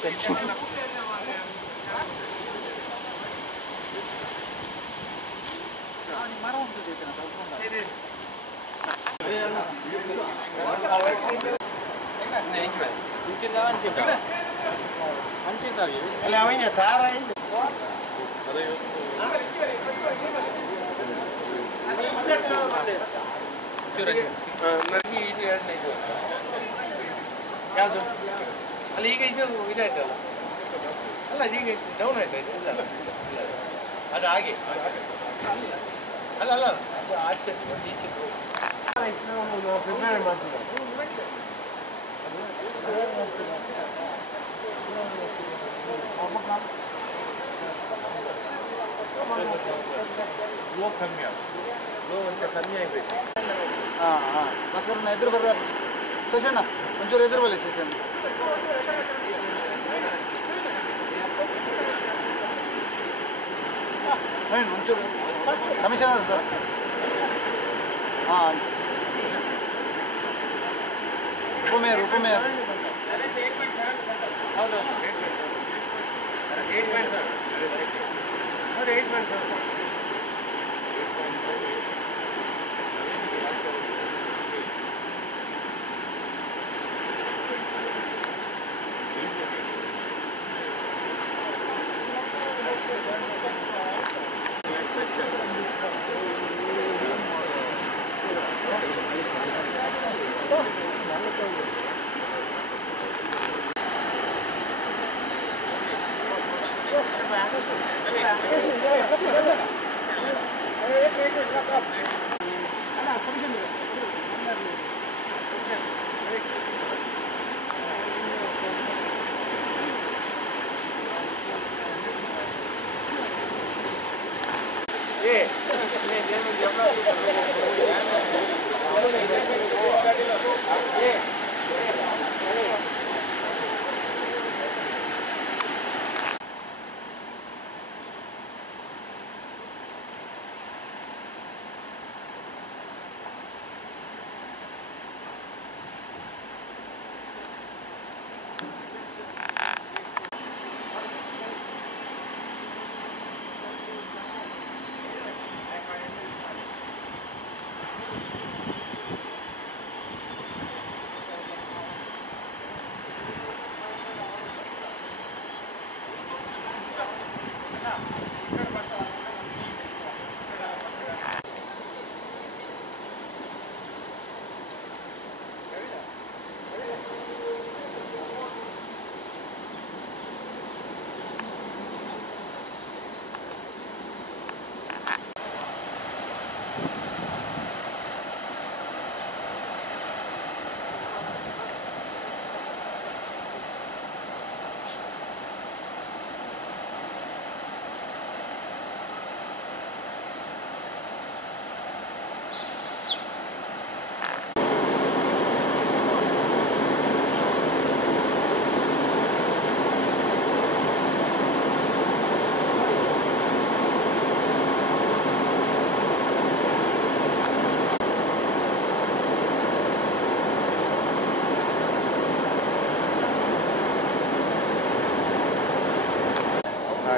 Bore tension ಮರ ಉಂಟು ಅಲ್ಲ ಈಗ ಇದು ಇದಾಯ್ತಲ್ಲ ಅಲ್ಲ ಈಗ ಡೌನ್ ಆಯ್ತಾ ಇದು ಇಲ್ಲ. ಅದು ಹಾಗೆ ಅಲ್ಲ ಅಲ್ಲ ಅದು ಆಚೆ ಒಂದು ಈಚೆ ಪ್ರಿಪೇರ್ ಮಾಡ್ತಿದ್ದಾರೆ ಲೋ ಕಮ್ಮಿ ಆಗುತ್ತೆ ಲೋ ಅಂತ ಕಮ್ಮಿ ಆಗಬೇಕು ಹಾಂ ಹಾಂ ಮಕ್ಕಳನ್ನ ಎದುರು ಬರ್ರ ಶಶಣ್ಣ ಒಂಚೂರು ಎದುರು ಬರಲಿ ಶಶಣ್ಣ ಏನು ಒಂಚೂರು ಕಮಿಷನರ್ ಸರ್ ಹಾಂ ಉಪಮೇಯರ್ ಉಪಮೇಯರ್ ಹೌದು ಏಟ್ ಪಾಯಿಂಟ್ ಹೌದು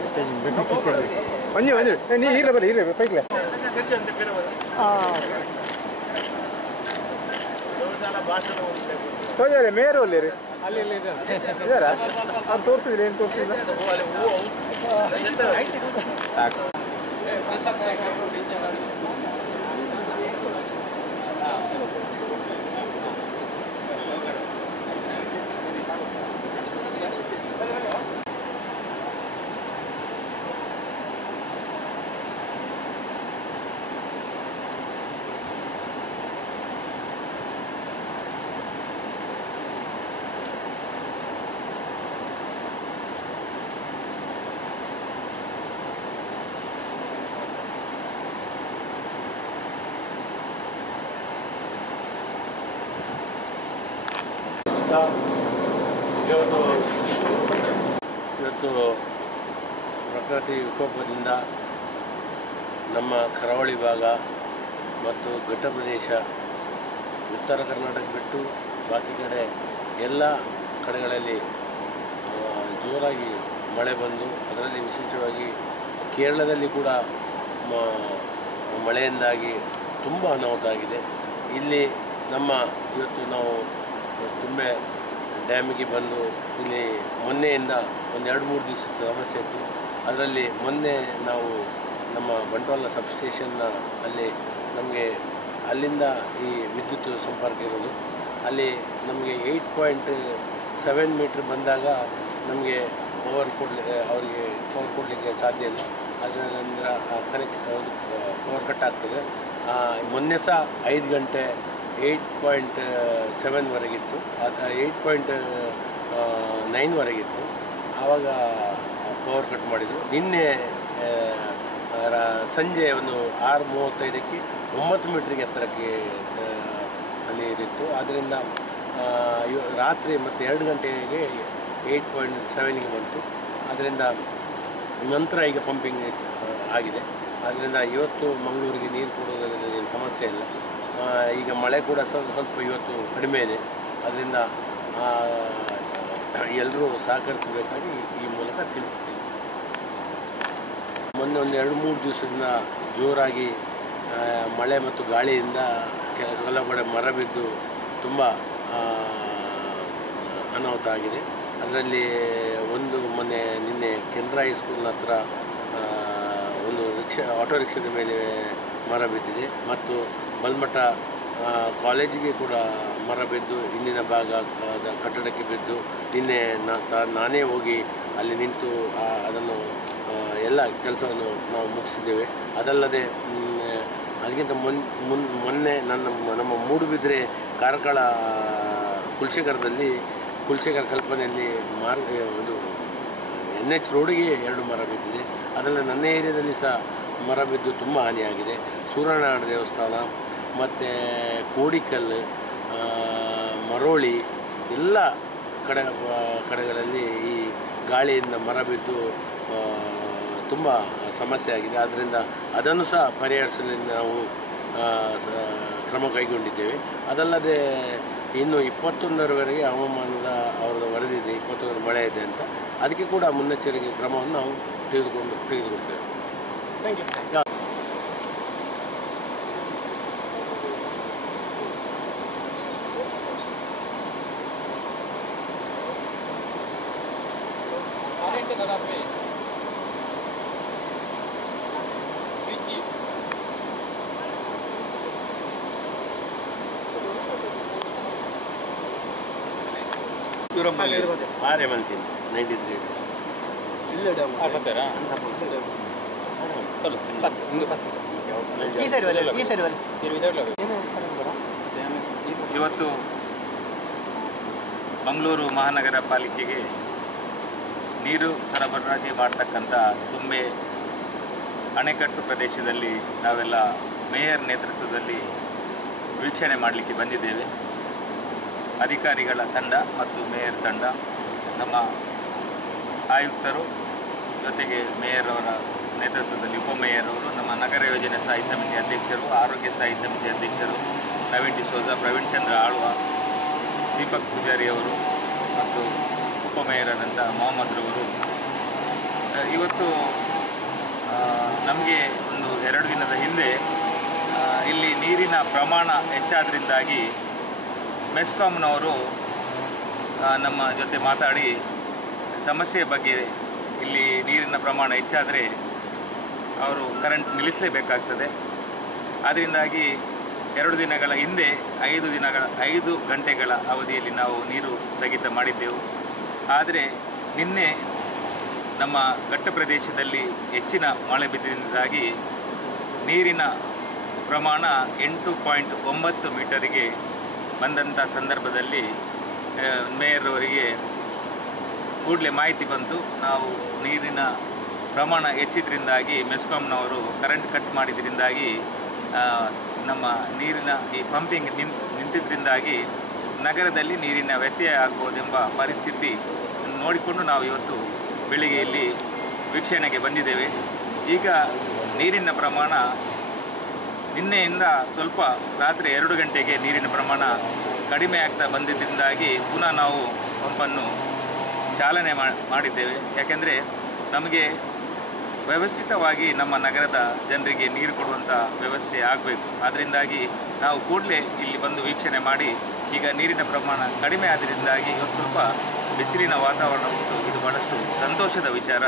ಬನ್ನಿ ಮಂಜು ಮಂಜು ನೀ ಇಲ್ಲ ಬರ್ರಿ ಇಲ್ಲ ಪೈಕ್ಲೆ ಸೆಷನ್ ಅಂತ ಬೇರೆ ಭಾಷಣ ಉಂಟು. ತೋಜಾರೆ, ಮೇರು ಅಲ್ಲಿ ರೀ ಅಲ್ಲಿ ಇಲ್ಲಿ ಇದಾರ ಅವ್ರು ತೋರಿಸಿದ್ರಿ ಏನು. ಎಂತ? ಸಾಕು ಇವತ್ತು ಇವತ್ತು ಪ್ರಕೃತಿ ವಿಕೋಪದಿಂದ ನಮ್ಮ ಕರಾವಳಿ ಭಾಗ ಮತ್ತು ಘಟ್ಟ ಪ್ರದೇಶ, ಉತ್ತರ ಕರ್ನಾಟಕ ಬಿಟ್ಟು ಬಾಕಿ ಕಡೆ ಎಲ್ಲ ಕಡೆಗಳಲ್ಲಿ ಜೋರಾಗಿ ಮಳೆ ಬಂದು, ಅದರಲ್ಲಿ ವಿಶೇಷವಾಗಿ ಕೇರಳದಲ್ಲಿ ಕೂಡ ಮಳೆಯಿಂದಾಗಿ ತುಂಬ ಅನಾಹುತ ಆಗಿದೆ. ಇಲ್ಲಿ ನಮ್ಮ, ಇವತ್ತು ನಾವು ತುಂಬೆ ಡ್ಯಾಮಿಗೆ ಬಂದು ಇಲ್ಲಿ ಮೊನ್ನೆಯಿಂದ ಒಂದು ಎರಡು ಮೂರು ದಿವಸ ಸಮಸ್ಯೆ ಇತ್ತು. ಅದರಲ್ಲಿ ಮೊನ್ನೆ ನಾವು ನಮ್ಮ ಬಂಟ್ವಾಳ ಸಬ್ಸ್ಟೇಷನ್ನ ಅಲ್ಲಿ ನಮಗೆ ಅಲ್ಲಿಂದ ಈ ವಿದ್ಯುತ್ ಸಂಪರ್ಕ ಇರೋದು. ಅಲ್ಲಿ ನಮಗೆ ಏಯ್ಟ್ ಪಾಯಿಂಟ್ ಸೆವೆನ್ ಮೀಟ್ರ್ ಬಂದಾಗ ನಮಗೆ ಪವರ್ ಕೊಡಲಿ ಅವರಿಗೆ ಪವರ್ ಕೊಡಲಿಕ್ಕೆ ಸಾಧ್ಯ ಇಲ್ಲ. ಅದರಿಂದ ಕನೆಕ್ಟ್ ಪವರ್ ಕಟ್ ಆಗ್ತದೆ. ಮೊನ್ನೆ ಸಹ ಐದು ಗಂಟೆ ಏಯ್ಟ್ ಪಾಯಿಂಟ್ ಸೆವೆನ್ವರೆಗಿತ್ತು ಅದು ಏಯ್ಟ್ ಪಾಯಿಂಟ್ ನೈನ್ವರೆಗಿತ್ತು ಆವಾಗ ಪವರ್ ಕಟ್ ಮಾಡಿದರು. ನಿನ್ನೆ ಸಂಜೆ ಒಂದು ಆರು ಮೂವತ್ತೈದಕ್ಕೆ ಒಂಬತ್ತು ಮೀಟ್ರಿಗೆ ಎತ್ತರಕ್ಕೆ ಅಲ್ಲಿ ಇದಿತ್ತು. ಆದ್ದರಿಂದ ರಾತ್ರಿ ಮತ್ತು ಎರಡು ಗಂಟೆಗೆ ಏಯ್ಟ್ ಪಾಯಿಂಟ್ ಸೆವೆನಿಗೆ ಬಂತು. ಅದರಿಂದ ನಂತರ ಈಗ ಪಂಪಿಂಗ್ ಆಗಿದೆ. ಆದ್ದರಿಂದ ಇವತ್ತು ಮಂಗಳೂರಿಗೆ ನೀರು ಕೊಡುವುದರಲ್ಲಿ ಸಮಸ್ಯೆ ಇಲ್ಲ. ಈಗ ಮಳೆ ಕೂಡ ಸ್ವಲ್ಪ ಸ್ವಲ್ಪ ಇವತ್ತು ಕಡಿಮೆ ಇದೆ. ಅದರಿಂದ ಎಲ್ಲರೂ ಸಹಕರಿಸಬೇಕಾಗಿ ಈ ಮೂಲಕ ತಿಳಿಸ್ತೀನಿ. ಮೊನ್ನೆ ಒಂದು ಎರಡು ಮೂರು ದಿವಸದಿಂದ ಜೋರಾಗಿ ಮಳೆ ಮತ್ತು ಗಾಳಿಯಿಂದ ಕೆಲ ಕೆಲವು ಕಡೆ ಮರ ಬಿದ್ದು ತುಂಬ ಅನಾಹುತ ಆಗಿದೆ. ಅದರಲ್ಲಿ ಒಂದು ಮೊನ್ನೆ ನಿನ್ನೆ ಕೆನರಾ ಹೈಸ್ಕೂಲ್ನ ಹತ್ರ ಒಂದು ರಿಕ್ಷಾ, ಆಟೋ ರಿಕ್ಷಾದ ಮೇಲೆ ಮರ ಬಿದ್ದಿದೆ. ಮತ್ತು ಬಲ್ಮಠ ಆ, ಕಾಲೇಜಿಗೆ ಕೂಡ ಮರ ಬಿದ್ದು ಹಿಂದಿನ ಭಾಗ ಕಟ್ಟಡಕ್ಕೆ ಬಿದ್ದು ನಿನ್ನೆ ನಾನೇ ಹೋಗಿ ಅಲ್ಲಿ ನಿಂತು ಅದನ್ನು ಎಲ್ಲ ಕೆಲಸವನ್ನು ನಾವು ಮುಗಿಸಿದ್ದೇವೆ. ಅದಲ್ಲದೆ ಅದಕ್ಕಿಂತ ಮುನ್ ಮುನ್ ಮೊನ್ನೆ ನನ್ನ ನಮ್ಮ ಮೂಡುಬಿದ್ರೆ ಕಾರ್ಕಳ ಕುಲ್ಶೇಖರದಲ್ಲಿ ಕುಲ್ಶೇಖರ ಕಲ್ಪನೆಯಲ್ಲಿ ಮಾರ್ಗ ಒಂದು ಎನ್ ಎಚ್ ರೋಡಿಗೆ ಎರಡು ಮರ ಬಿದ್ದಿದೆ. ಅದರಲ್ಲಿ ನನ್ನ ಏರಿಯಾದಲ್ಲಿ ಸಹ ಮರ ಬಿದ್ದು ತುಂಬ ಹಾನಿಯಾಗಿದೆ. ಸೂರ್ಯನಾರಾಯಣ ದೇವಸ್ಥಾನ ಮತ್ತು ಕೋಡಿಕಲ್ ಮರೋಳಿ ಎಲ್ಲ ಕಡೆ ಕಡೆಗಳಲ್ಲಿ ಈ ಗಾಳಿಯಿಂದ ಮರ ಬಿದ್ದು ತುಂಬ ಸಮಸ್ಯೆ ಆಗಿದೆ. ಆದ್ದರಿಂದ ಅದನ್ನು ಸಹ ಪರಿಹರಿಸಲು ನಾವು ಸ- ಕ್ರಮ ಕೈಗೊಂಡಿದ್ದೇವೆ. ಅದಲ್ಲದೆ ಇನ್ನು ಇಪ್ಪತ್ತೊಂದರವರೆಗೆ ಹವಾಮಾನದ ಅವರದ್ದು ವರದಿ ಇದೆ ಇಪ್ಪತ್ತೊಂದರ ಮಳೆ ಇದೆ ಅಂತ. ಅದಕ್ಕೆ ಕೂಡ ಮುನ್ನೆಚ್ಚರಿಕೆ ಕ್ರಮವನ್ನು ನಾವು ತೆಗೆದುಕೊಂಡು ತೆಗೆದುಕೊಳ್ತೇವೆ. ಮಲ್ತೀನಿ ನೈಂಟಿ ತ್ರೀ ಇವತ್ತು ಮಂಗಳೂರು ಮಹಾನಗರ ಪಾಲಿಕೆಗೆ ನೀರು ಸರಬರಾಜು ಮಾಡ್ತಕ್ಕಂಥ ತುಂಬೆ ಅಣೆಕಟ್ಟು ಪ್ರದೇಶದಲ್ಲಿ ನಾವೆಲ್ಲ ಮೇಯರ್ ನೇತೃತ್ವದಲ್ಲಿ ವೀಕ್ಷಣೆ ಮಾಡಲಿಕ್ಕೆ ಬಂದಿದ್ದೇವೆ. ಅಧಿಕಾರಿಗಳ ತಂಡ ಮತ್ತು ಮೇಯರ್ ತಂಡ, ನಮ್ಮ ಆಯುಕ್ತರು ಜೊತೆಗೆ ಮೇಯರ್ ಅವರ ನೇತೃತ್ವದಲ್ಲಿ ಉಪಮೇಯರ್ ಅವರು ನಮ್ಮ ನಗರ ಯೋಜನೆ ಸ್ಥಾಯಿ ಸಮಿತಿ ಅಧ್ಯಕ್ಷರು, ಆರೋಗ್ಯ ಸ್ಥಾಯಿ ಸಮಿತಿ ಅಧ್ಯಕ್ಷರು ನವೀನ್ ಡಿಸೋಜ, ಪ್ರವೀಣ್ ಚಂದ್ರ ಆಳ್ವ, ದೀಪಕ್ ಪೂಜಾರಿ ಅವರು ಮತ್ತು ಉಪಮೇಯರಾದಂಥ ಮೊಹಮ್ಮದ್ ರವರು. ಇವತ್ತು ನಮಗೆ ಒಂದು ಎರಡು ದಿನದ ಹಿಂದೆ ಇಲ್ಲಿ ನೀರಿನ ಪ್ರಮಾಣ ಹೆಚ್ಚಾದ್ರಿಂದಾಗಿ ಮೆಸ್ಕಾಮ್ನವರು ನಮ್ಮ ಜೊತೆ ಮಾತಾಡಿ ಸಮಸ್ಯೆ ಬಗ್ಗೆ ಇಲ್ಲಿ ನೀರಿನ ಪ್ರಮಾಣ ಹೆಚ್ಚಾದರೆ ಅವರು ಕರೆಂಟ್ ನಿಲ್ಲಿಸಲೇಬೇಕಾಗ್ತದೆ. ಅದರಿಂದಾಗಿ ಎರಡು ದಿನಗಳ ಹಿಂದೆ, ಐದು ದಿನಗಳ, ಐದು ಗಂಟೆಗಳ ಅವಧಿಯಲ್ಲಿ ನಾವು ನೀರು ಸ್ಥಗಿತ ಮಾಡಿದ್ದೆವು. ಆದರೆ ನಿನ್ನೆ ನಮ್ಮ ಘಟ್ಟ ಪ್ರದೇಶದಲ್ಲಿ ಹೆಚ್ಚಿನ ಮಳೆ ಬಿದ್ದಿದ್ದರಿಂದಾಗಿ ನೀರಿನ ಪ್ರಮಾಣ ಎಂಟು ಪಾಯಿಂಟ್ ಒಂಬತ್ತು ಮೀಟರಿಗೆ ಬಂದಂಥ ಸಂದರ್ಭದಲ್ಲಿ ಮೇಯರ್ ಅವರಿಗೆ ಕೂಡಲೇ ಮಾಹಿತಿ ಬಂತು. ನಾವು ನೀರಿನ ಪ್ರಮಾಣ ಹೆಚ್ಚಿದ್ರಿಂದಾಗಿ, ಮೆಸ್ಕಾಂನವರು ಕರೆಂಟ್ ಕಟ್ ಮಾಡಿದ್ರಿಂದಾಗಿ ನಮ್ಮ ನೀರಿನ ಈ ಪಂಪಿಂಗ್ ನಿಂತಿದ್ದರಿಂದಾಗಿ ನಗರದಲ್ಲಿ ನೀರಿನ ವ್ಯತ್ಯಯ ಆಗ್ಬೋದೆಂಬ ಪರಿಸ್ಥಿತಿ ನೋಡಿಕೊಂಡು ನಾವು ಇವತ್ತು ಬೆಳಿಗ್ಗೆ ಇಲ್ಲಿ ವೀಕ್ಷಣೆಗೆ ಬಂದಿದ್ದೇವೆ. ಈಗ ನೀರಿನ ಪ್ರಮಾಣ ನಿನ್ನೆಯಿಂದ ಸ್ವಲ್ಪ ರಾತ್ರಿ ಎರಡು ಗಂಟೆಗೆ ನೀರಿನ ಪ್ರಮಾಣ ಕಡಿಮೆ ಆಗ್ತಾ ಬಂದಿದ್ದರಿಂದಾಗಿ ಪುನಃ ನಾವು ಪಂಪನ್ನು ಚಾಲನೆ ಮಾಡಿದ್ದೇವೆ. ಯಾಕೆಂದರೆ ನಮಗೆ ವ್ಯವಸ್ಥಿತವಾಗಿ ನಮ್ಮ ನಗರದ ಜನರಿಗೆ ನೀರು ಕೊಡುವಂಥ ವ್ಯವಸ್ಥೆ ಆಗಬೇಕು. ಅದರಿಂದಾಗಿ ನಾವು ಕೂಡಲೇ ಇಲ್ಲಿ ಬಂದು ವೀಕ್ಷಣೆ ಮಾಡಿ ಈಗ ನೀರಿನ ಪ್ರಮಾಣ ಕಡಿಮೆ ಆದ್ದರಿಂದಾಗಿ ಇವತ್ತು ಸ್ವಲ್ಪ ಬಿಸಿಲಿನ ವಾತಾವರಣ ಉಂಟು. ಇದು ಬಹಳಷ್ಟು ಸಂತೋಷದ ವಿಚಾರ.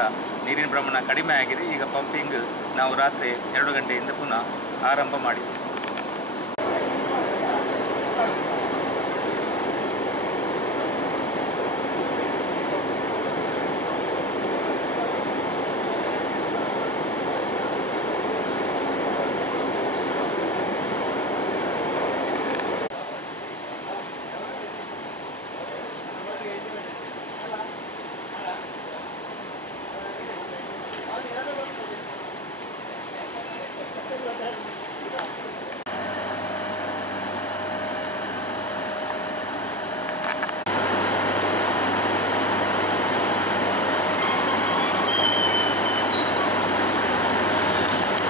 ನೀರಿನ ಪ್ರಮಾಣ ಕಡಿಮೆ ಆಗಿದೆ. ಈಗ ಪಂಪಿಂಗ್ ನಾವು ರಾತ್ರಿ ಎರಡು ಗಂಟೆಯಿಂದ ಪುನಃ ಆರಂಭ ಮಾಡಿದ್ದೇವೆ